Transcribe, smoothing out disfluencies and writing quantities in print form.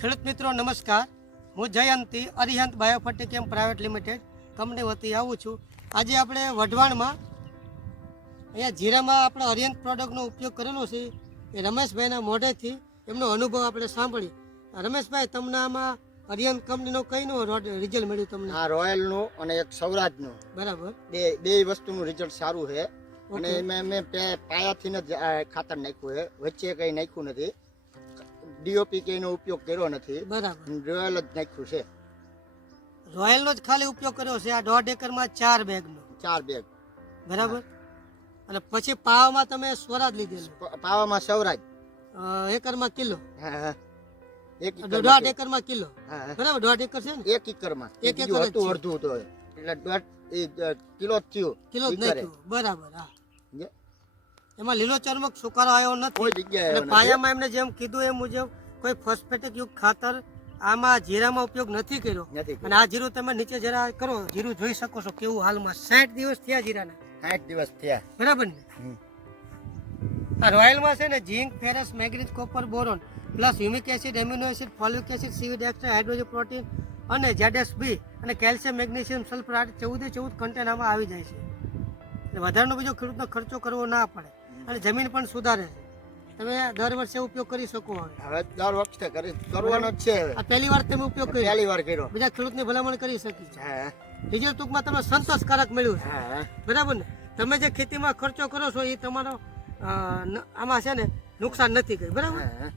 ખેડૂત મિત્રો નમસ્કાર, હું જયંતી અરિહંત બાયોફર્ટિકેમ પ્રાઇવેટ લિમિટેડ કંપની વતી આવું છું. આજે આપણે વઢવાણમાં અહીંયા જીરામાં આપણે અરિહંત પ્રોડક્ટનો ઉપયોગ કરેલો છે. એ રમેશભાઈના મોઢેથી એમનો અનુભવ આપણે સાંભળીએ. રમેશભાઈ, તમને આમાં અરિહંત કંપનીનો કઈનો રિઝલ્ટ મળ્યું તમને? આ રોયલનું અને એક સૌરાજનું, બરાબર, બે વસ્તુનું રિઝલ્ટ સારું છે. અને મેં પાયાથી જ ખાતર નાખ્યું છે, વચ્ચે કંઈ નાખ્યું નથી. ડીઓપી કઈનો ઉપયોગ કર્યો નથી, બરાબર. રોયલ જ નાખ્યું છે. રોયલનો જ ખાલી ઉપયોગ કર્યો છે. આ 1.5 એકરમાં 4 બેગનો, 4 બેગ. બરાબર. અને પછી પાવામાં તમે સ્વરાજ લીધેલો, પાવામાં સૌરાજ એકરમાં કિલો, હા, 1.5 એકરમાં કિલો, હા, બરાબર. 1.5 એકર છે ને, 1 એકરમાં એક એકર જ હતું, છે. અડધું હતું, એટલે 1.5 કિલો જ થયું. કિલો જ એકરે. નાખ્યું, બરાબર. હા, જે એમાં લીલો ચરમક સુકારો આવ્યો નથી. કોઈ જગ્યાએ અને આવ્યો પાયામાં એમને જેમ કીધું એ મુજબ કોઈ ફોસ્ફેટિક યુક્ત ખાતર આમાં જીરામાં ઉપયોગ નથી કર્યો. નથી. અને આ જીરું તમે નીચે જરા કરો, જીરું જોઈ શકો છો કેવું હાલમાં 60 દિવસ થયા જીરાના, 60 દિવસ થયા. બરાબર ને. આ રોયલમાં છે ને zinc, ferrous, manganese, copper, boron plus humic acid, amino acid, folic acid, seaweed extra, hydrogen protein અને ZSB અને કેલ્શિયમ, મેગ્નેશિયમ, સલ્ફર, આ 14 કન્ટેન્ટ આમાં આવી જાય છે. એટલે વધારાનો બીજો ખેડૂતનો ખર્ચો કરવો ના પડે અને જમીન પણ સુધારે છે. તમે દર વર્ષે ઉપયોગ કરી શકો. હવે દર વખતે કરવાનો જ છે. આ પહેલી વાર તમે ઉપયોગ કર્યો, પહેલી વાર કર્યો. બીજા ખેડૂતની ભલામણ કરી શકી છે. હા, રિઝલ્ટ ટૂંકમાં તમે સંતોષકારક મળ્યું છે, હા, બરાબર ને. તમે જે ખેતીમાં ખર્ચો કરો છો એ તમારો આમાં છે ને નુકસાન નથી કર્યું, બરાબર. હા.